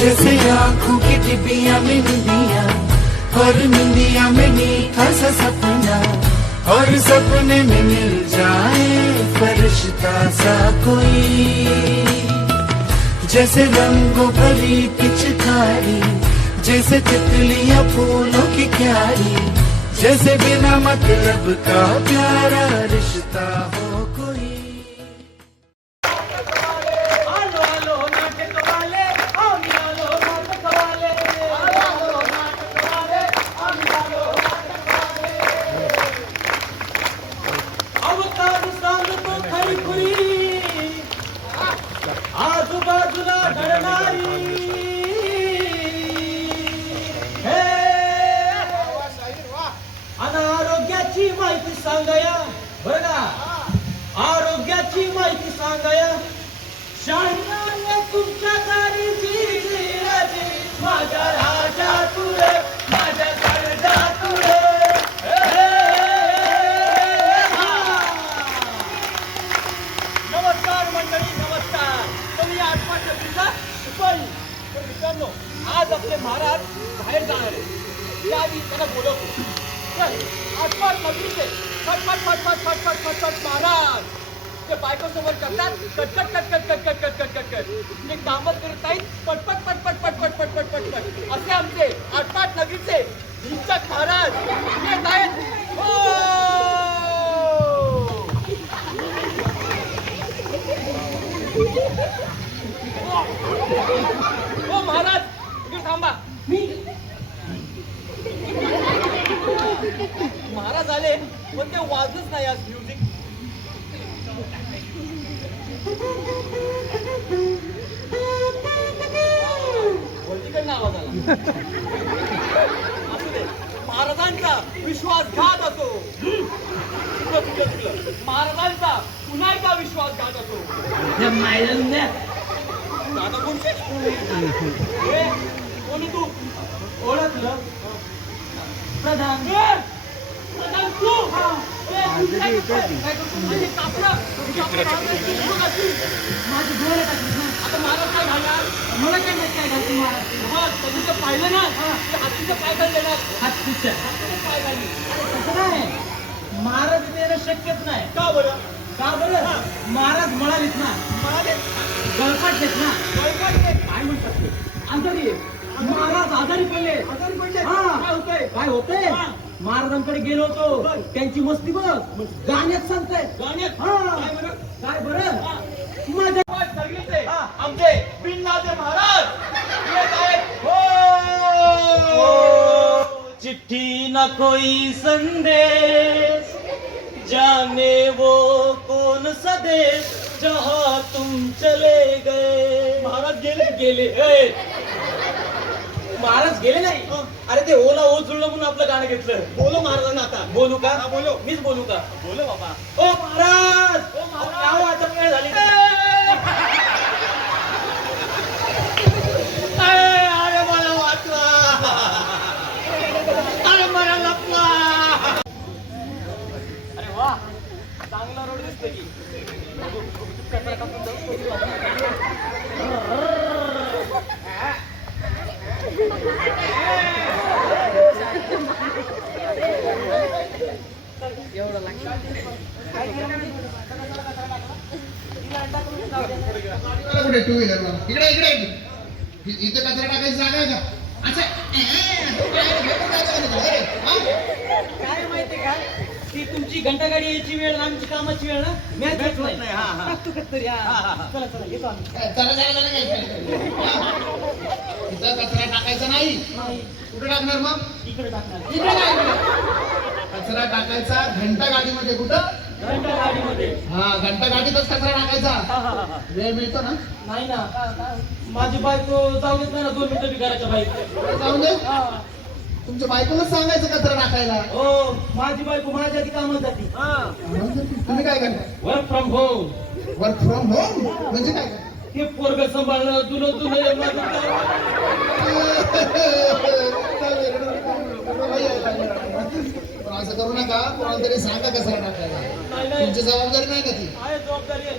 जैसे आंखों की डिबिया में निंदिया और निंदिया में मीठा सा सपना और सपने में मिल जाए फरिश्ता सा कोई। जैसे रंगों भरी पिचकारी जैसे तितलियां फूलों की क्यारी जैसे बिना मतलब का प्यारा रिश्ता हो कोई। आजूबाजूला घडणारी आरोग्याची माहिती सांगाया बरं का, आरोग्याची माहिती सांगाया शाहिराने तुमच्या दारी जी माझ्या राजा तुरे माझ्या गरजा तुरे। नमस्कार मंडळी, नमस्कार. तुम्ही आठवण दिवसा शिपाई. तर मित्रांनो, आज आपले महाराज बाहेर जाणार आहे. त्याआधी त्यांना बोलवतो. आठवण नगरीचे फटफट फटफट फटफट फटफट महाराज ते बायको समोर करतात कटकट कटकट कटकट कटकट कटकट ते कामच करत नाहीत पटपट पटपट पटपट पटपट पटपट असे आमचे आठवण नगरीचे हिंसक महाराज येत आहेत. हो महाराज तुम्ही थांबा. महाराज आले पण ते वाजच नाही आज म्युझिक. वरतीकडनं आवाज आला. असू दे. महाराजांचा विश्वासघात असो. चुकलं चुकलं चुकलं. महाराजांचा पुन्हा एकदा विश्वासघात असो. दादा कोणते कोणी तू ओळखलं प्रधान प्रधान तू माझी डोळे आता महाराज काय घालणार मला काय माहिती काय घालते महाराज त्यांनी ते पाहिलं ना हातीचं पाय घाल देणार हातीच्या पाय घाली तसं नाही महाराज देणं शक्यच नाही. का बरं का बरं महाराज म्हणालेत ना म्हणाले गळपाट देत ना गळपाट देत काय म्हणतात आजारी महाराज आजारी पडले काय होतंय काय होतंय महाराजांकडे गेलो होतो त्यांची मस्ती बघ गाण्यात सांगताय गाण्यात काय बरं माझ्या आमचे बिननाचे महाराज चिट्ठी न कोई संदेश जाने वो कौन सा देश जहां तुम चले गए. महाराज गेले गेले महाराज गेले नाही. अरे ते ओला ओ जुळलं म्हणून आपलं गाणं घेतलं. बोलो महाराजांना आता. बोलू का बोलो मीच बोलू का बोलो बाबा. ओ महाराज ओ महाराज आता वेळ झाली. अरे मला वाटला अरे मला लपला. अरे वा चांगला रोड दिसते की. कुठे टू व्हीलर इकडे इकडे इथे कचरा टाकायची जागा आहे का असं काय माहिती का ती तुमची घंटागाडी यायची वेळ आमची कामाची वेळ ना मॅच नाही. टाकतो कधी चला चला येतो आम्ही. चला चला इथं कचरा टाकायचा नाही. कुठे टाकणार मग इकडे टाकणार. इकडे नाही कचरा टाकायचा घंटा गाडीमध्ये. कुठं घंटा गाडीमध्ये. हा घंटा गाडीतच कचरा टाकायचा. वेळ मिळतो ना. नाही ना माझी बायको जाऊ देत नाही ना 2 मिनिटं बी घराच्या बाहेर जाऊन दे. तुमच्या बायकोलाच सांगायचं कचरा टाकायला. हो माझी बायको माझ्या आधी कामात जाते. तुम्ही काय करता. Work from home. Work from home म्हणजे काय हे पोरग सांभाळणं तुला असं करू नका. कोणाला तरी सांगा कचरा टाकायला. तुमची जबाबदारी नाही का ती. आहे जबाबदारी आहे.